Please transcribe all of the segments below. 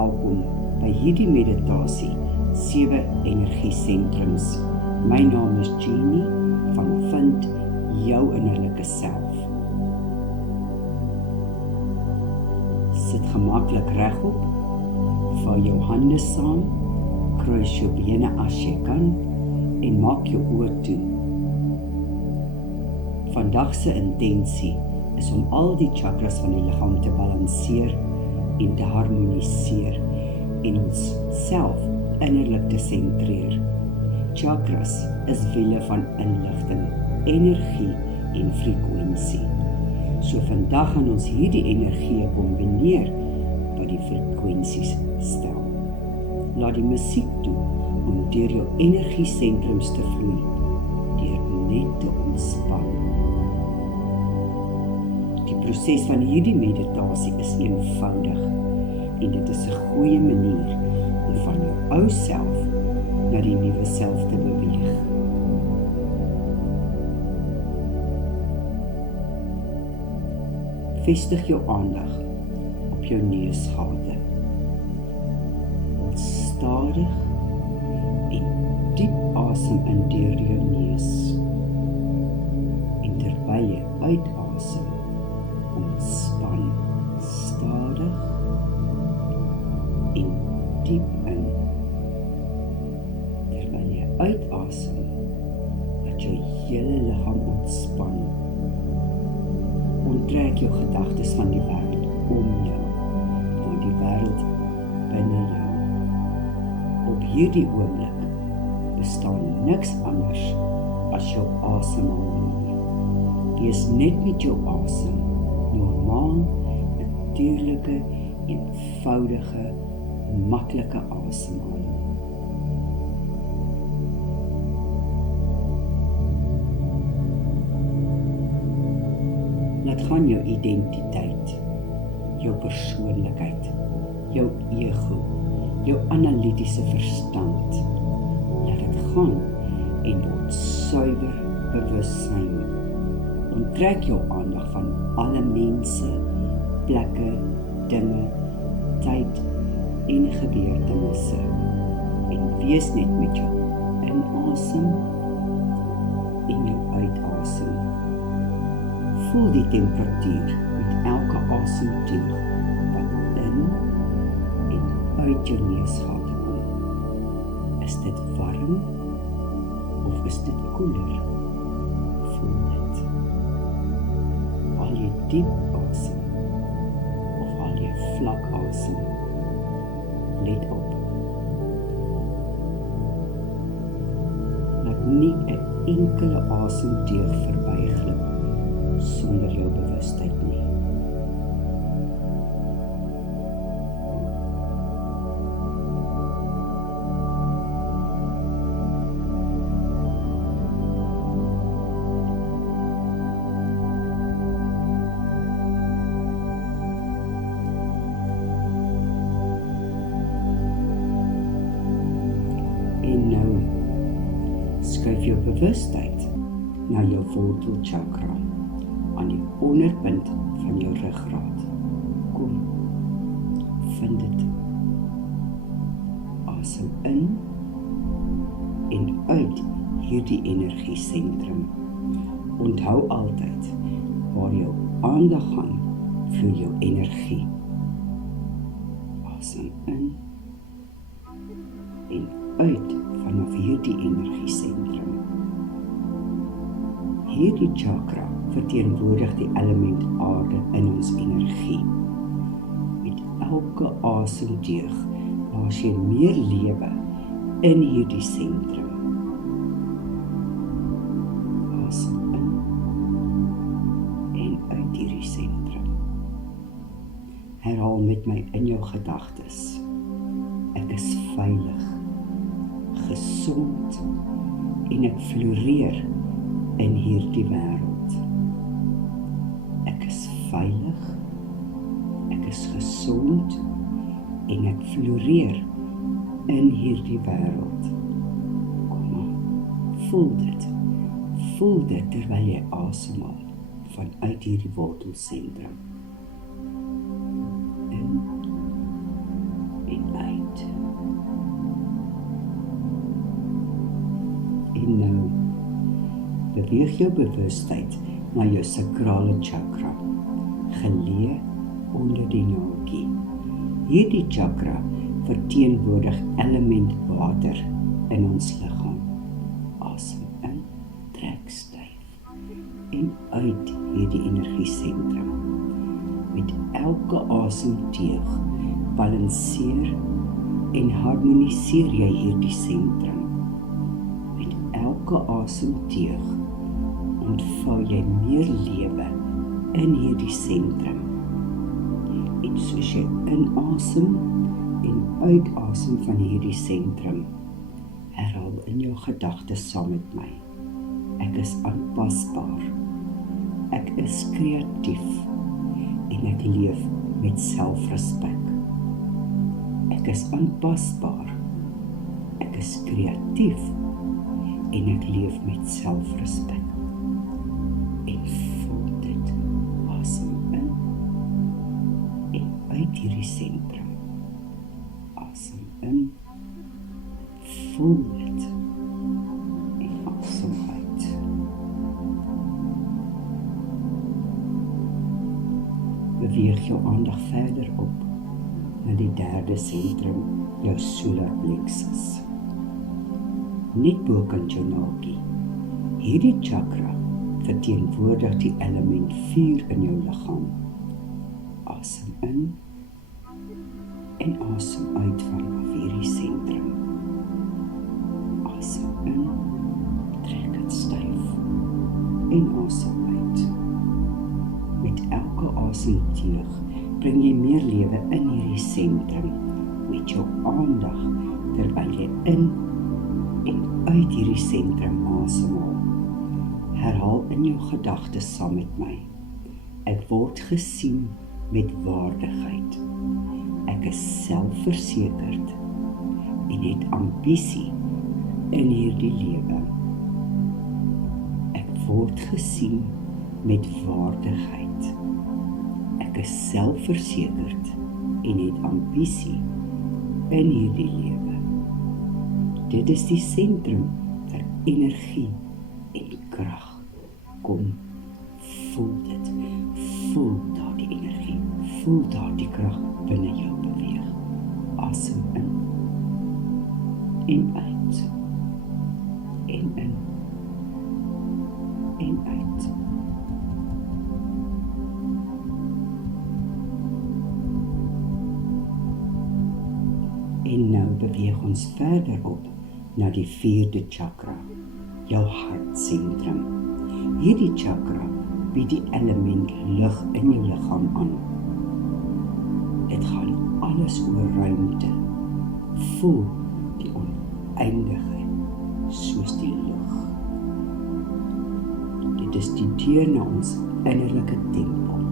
welkom by hierdie meditasie 7 energiesentrums. My naam is Jeannie van Vind Jou Innerlike Self. Sit gemaklik regop, val jou hande saam, kruis jou bene as jy kan en maak jou oë toe. Vandag se intensie is om al die chakras van die liggaam te balanseer en te harmoniseer en ons self innerlik te sentreer. Chakras is wiele van inligting, energie en frekwensie. So vandag gaan ons hierdie energie kombineer wat die frekwensies stel. Laat die musiek toe om deur jou energiesentrums te vloei, deur net te ontspan. Die proses van hierdie meditasie is eenvoudig en dit is 'n goeie manier om van jou ou self na die nuwe self te beweeg. Vestig jou aandag op jou neusgate. Stadig en diep asem in deur jou neus. En terwyl jy uitasem, ontspan stadig en diep in. Terwyl jy uitasem, laat jou hele liggaam ontspan. Onttrek jou gedagtes van die wêreld om jou, na die wêreld binne jou. Op hierdie oomblik bestaan niks anders as jou asemhaling. Wees net met jou asem, normaal, natuurlike, eenvoudige, maklike asemhaling. Laat gaan jou identiteit, jou persoonlikheid, jou ego, jou analitiese verstand. Laat dit gaan en word suiwer bewussyn. Onttrek jou aandag van alle mense, plekke, dinge, tyd en gebeurtenisse en wees net met jou inasem en jou uitasem. Voel die temperatuur met elke asemteug wat in en uit jou neusgate kom. Is dit warm of is dit koeler? Voel dit. Haal jy diep asem of haal jy vlak asem? Let op. Laat nie 'n enkele asemteug verbyglip sonder jou bewustheid nie. En nou skuif jou bewustheid na jou wortelchakra aan die onderpunt van jou ruggraat. Kom, vind dit. Asem in en uit hierdie energiesentrum. Onthou altyd, waar jou aandag gaan, vloei jou energie. Asem in en uit vanaf hierdie energiesentrum. Hierdie chakra verteenwoordig die element aarde in ons energie. Met elke asemteug laat jy meer lewe in hierdie sentrum. Asem in en uit hierdie sentrum. Herhaal met my in jou gedagtes. Ek is veilig, gesond en ek floreer in hierdie wêreld. Ek is veilig, ek is gesond en ek floreer in hierdie wêreld. Kom aan, voel dit terwyl jy asemhaal vanuit hierdie wortelsentrum. In beweeg jou bewustheid na jou sakrale chakra, geleë onder die naaltjie. Hierdie chakra verteenwoordig element water in ons liggaam. Asem in, trek styf en uit hierdie energiesentrum. Met elke asemteug balanseer en harmoniseer jy hierdie sentrum. Met elke asemteug ontvou jy meer lewe in hierdie sentrum. En soos jy inasem en uitasem van hierdie sentrum, herhaal in jou gedagtes saam met my. Ek is aanpasbaar. Ek is kreatief en ek leef met selfrespek. Ek is aanpasbaar. Ek is kreatief en ek leef met selfrespek. En voel dit, asem in en uit hierdie sentrum. Asem in, voel dit en asem uit. Beweeg jou aandag verder op na die derde sentrum, jou solar plexus. Net bokant jou naaltjie. Hierdie chakra verteenwoordig die element vuur in jou liggaam. Asem in en asem uit vanaf hierdie sentrum. Asem in, trek dit styf en asem uit. Met elke asemteug bring jy meer lewe in hierdie sentrum met jou aandag terwyl jy in en uit hierdie sentrum asemhaal. Herhaal in jou gedagtes saam met my. Ek word gesien met waardigheid. Ek is selfversekerd en het ambisie in hierdie lewe. Ek word gesien met waardigheid. Ek is selfversekerd en het ambisie in hierdie lewe. Dit is die sentrum vir energie en krag. Kom, voel dit. Voel daardie energie. Voel daardie krag binne jou beweeg. Asem in en uit. En in en uit. En nou beweeg ons verder op na die vierde chakra, jou hartsentrum. Hierdie chakra bied die element lug in jou liggaam aan. Dit gaan alles oor ruimte. Voel die oneindigheid soos die lug. Dit is die deur na ons innerlike tempel.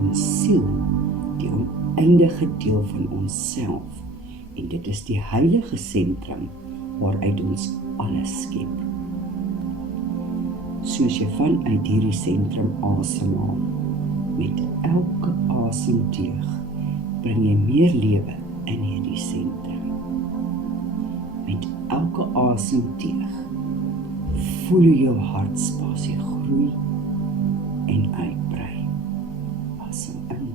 Ons siel, die oneindige deel van onsself. En dit is die heilige sentrum waaruit ons alles skep. Soos jy vanuit hierdie sentrum asemhaal, met elke asemteug bring jy meer lewe in hierdie sentrum. Met elke asemteug voel jy jou hartspasie groei en uitbrei. Asem in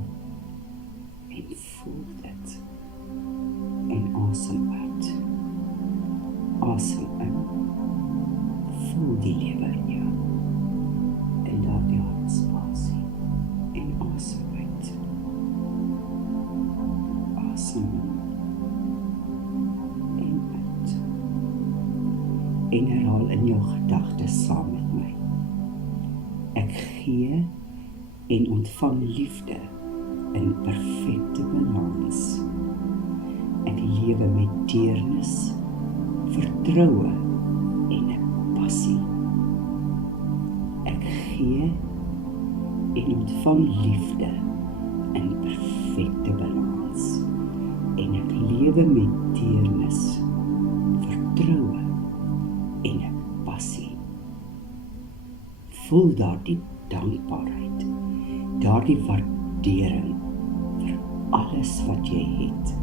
en voel dit. En asem uit. Asem in. Voel die lewe in jou. En daardie hartspasie. En asem uit. Asem in. En uit. En herhaal in jou gedagtes saam met my. Ek gee en ontvang liefde in perfekte balans. Ek lewe met deernis, vertroue en 'n passie. Ek gee en ontvang liefde in perfekte balans. En ek lewe met deernis, vertroue en 'n passie. Voel daardie dankbaarheid, daardie waardering vir alles wat jy het.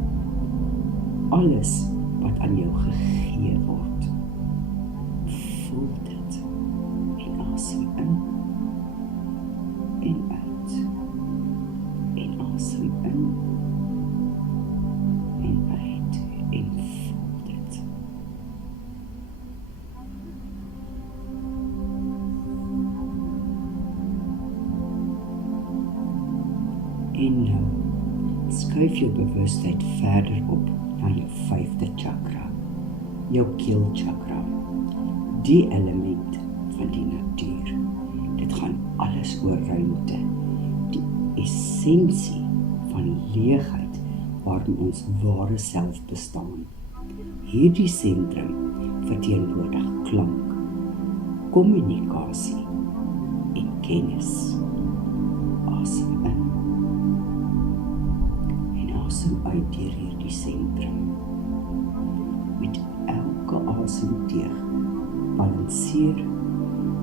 Alles wat aan jou gegee word. Voel dit En nou, skuif jou bewustheid verder op na jou 5de chakra, jou keelchakra, die element van die natuur. Dit gaan alles oor ruimte, die essensie van leegheid waarin ons ware self bestaan. Hierdie sentrum verteenwoordig klank, kommunikasie en kennis. Asem in en asem uit deur hierdie sentrum. Met elke asemteug balanseer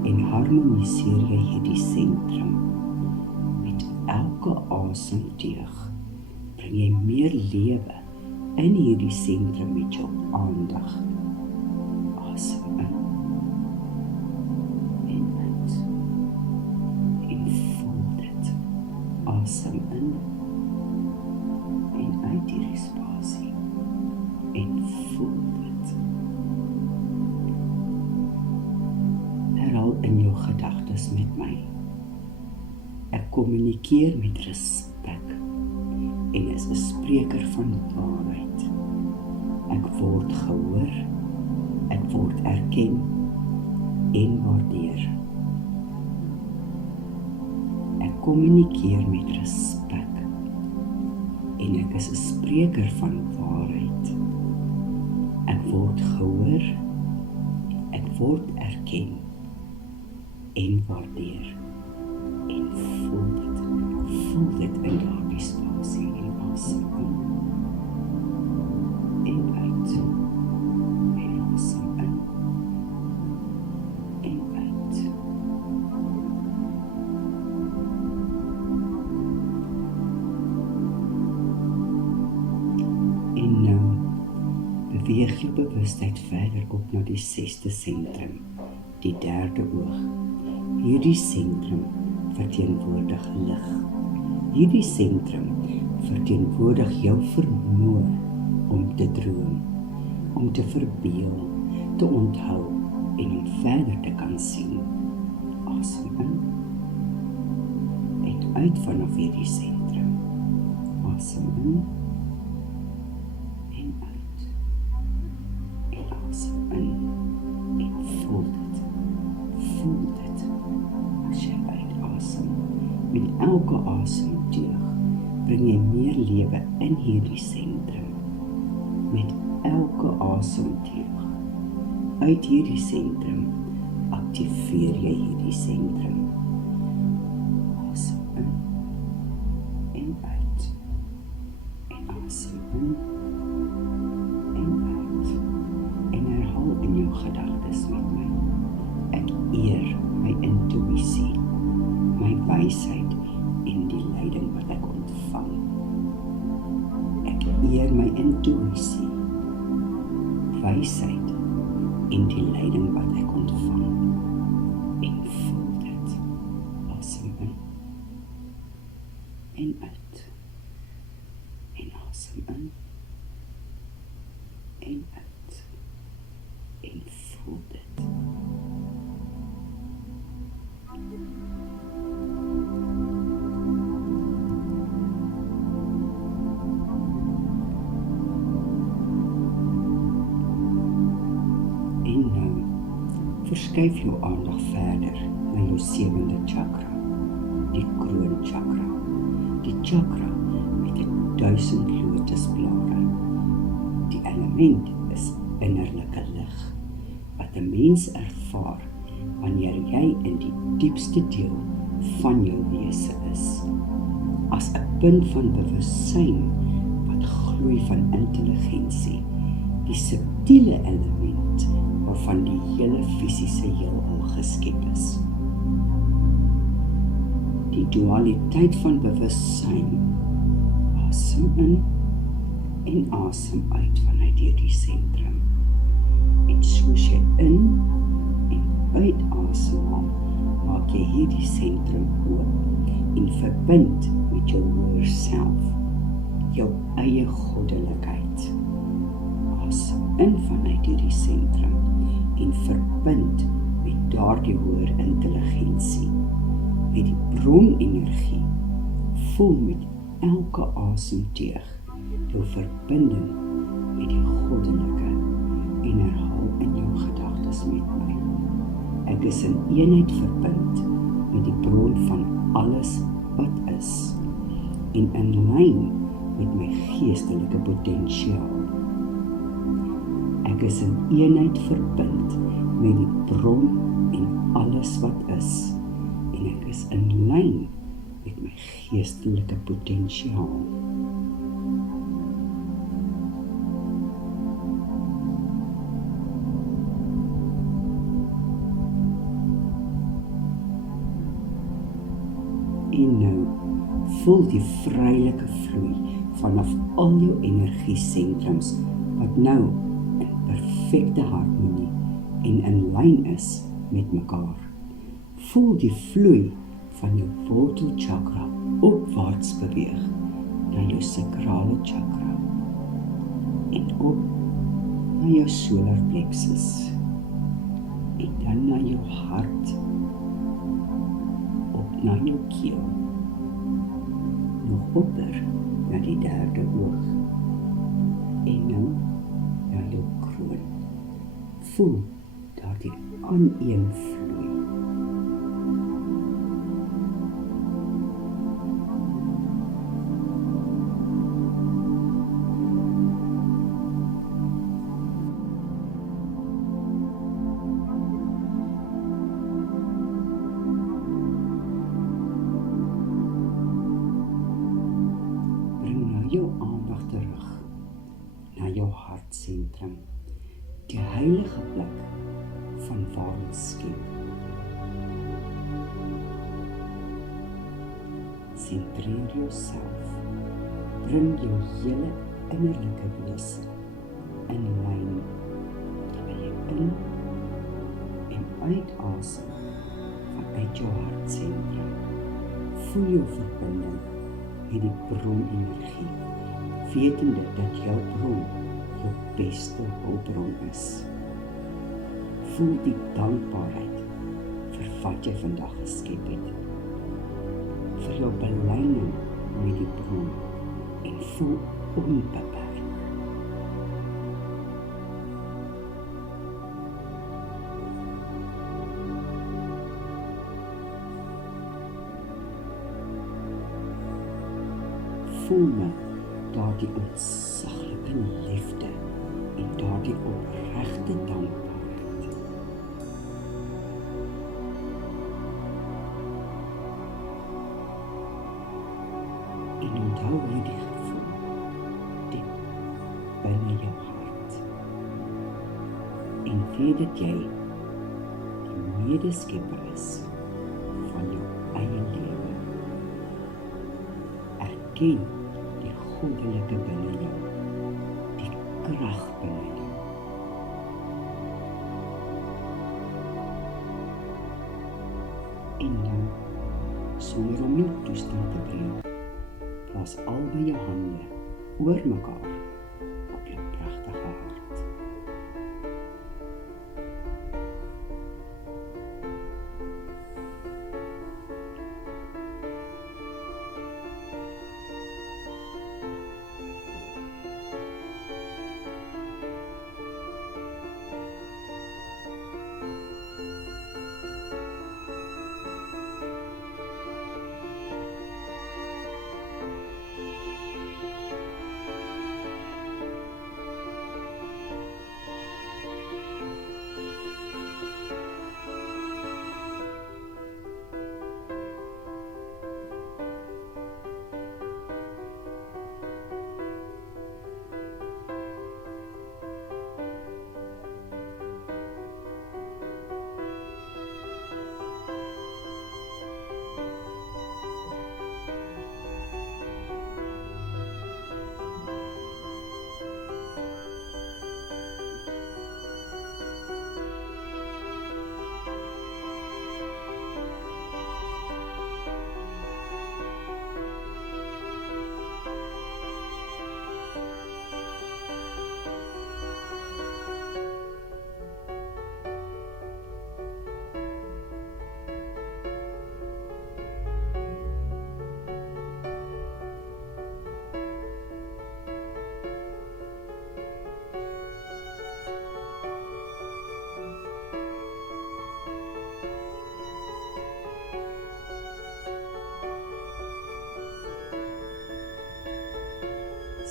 en harmoniseer jy hierdie sentrum. Met elke asemteug bring jy meer lewe in hierdie sentrum met jou aandag. Asem in en uit en voel dit. Asem in en uit hierdie spasie en voel dit. Herhaal in jou gedagtes met my. Ek kommunikeer met respek en is 'n spreker van waarheid. Ek word gehoor, ek word erken en waardeer. Ek kommunikeer met respek en ek is 'n spreker van waarheid. Ek word gehoor, ek word erken en waardeer. En voel dit in daardie spasie en asem in en uit en asem in en uit. En nou beweeg jou bewustheid verder op na die 6de sentrum, die 3de oog. Hierdie sentrum verteenwoordig lig. Hierdie sentrum verteenwoordig jou vermoë om te droom, om te verbeel, te onthou en om verder te kan sien. Asem in en uit vanaf hierdie sentrum. Asem in en uit en asem in en voel dit. Voel dit as jy uitasem. Met elke asemteug bring jy meer lewe in hierdie sentrum. Met elke asemteug uit hierdie sentrum aktiveer jy hierdie sentrum. Asem in en uit en asem in en uit en herhaal in jou gedagtes met my. Ek eer my intuïsie, my wysheid en die leiding wat ek ontvang. Ek eer my intuïsie, wysheid en die leiding wat ek ontvang. En voel dit. Asem in en uit en asem in en uit en voel dit. Verskuif jou aandag verder na jou 7de chakra, die kroonchakra. Die chakra met 1000 lotusblare. Die element is innerlike lig, wat 'n mens ervaar wanneer jy in die diepste deel van jou wese is. As 'n punt van bewussyn wat gloei van intelligensie, die subtiele element waarvan die hele fisiese heelal geskep is. Die dualiteit van bewussyn, asem in en asem uit vanuit hierdie sentrum. En soos jy in en uit asemhaal, maak jy hierdie sentrum oop en verbind met jou hoër self, jou eie goddelikheid. Asem in vanuit hierdie sentrum en verbind met daardie hoër intelligensie, met die bronenergie, voel met elke asemteug jou verbinding met die goddelike en herhaal in jou gedagtes met my. Ek is in eenheid verbind met die bron van alles wat is en in lyn met my geestelike potensiaal. Ek is in eenheid verbind met die bron en alles wat is en ek is in lyn met my geestelike potensiaal. En nou, voel die vrylike vloei vanaf al jou energiesentrums wat nou in perfekte harmonie en in lyn is met mekaar. Voel die vloei van jou wortelchakra opwaarts beweeg na jou sakrale chakra en op na jou solar plexus en dan na jou hart, op na jou keel, nog opper na die derde oog en nou na jou kroon. Voel daardie aaneenvloei. Jou aandag terug na jou hartsentrum, die heilige plek van waar ons skep. Sentreer jouself, bring jou hele innerlike wese in lyn terwyl jy in en uitasem vanuit jou hartsentrum. Voel jou verbinding met die bronenergie, wetende dat jou bron jou beste hulpbron is. Voel die dankbaarheid vir wat jy vandag geskep het, vir jou belyning met die bron en voel onbeperk. Voel nou daardie ontsaglike liefde en daardie opregte dankbaarheid. En onthou hierdie gevoel diep binne jou hart. En weet dat jy die medeskepper is van jou eie lewe. Erken die goddelike binne jou, die krag binne jou. En nou, sonder om jou toestand te breek, plaas albei jou hande oor mekaar op jou pragtige hart.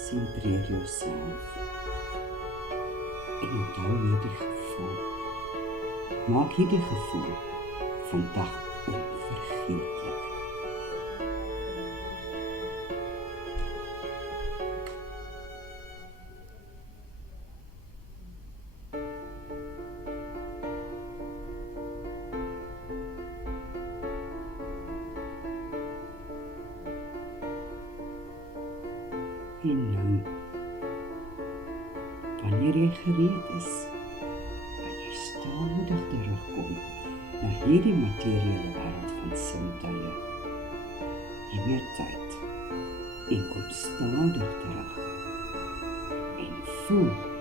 Sentreer jouself en onthou hierdie gevoel. Maak hierdie gevoel vandag onvergeetlik. En nou, wanneer jy gereed is, kan jy stadig terugkom na hierdie materiële wêreld van sintuie. Neem meer tyd en kom stadig terug en voel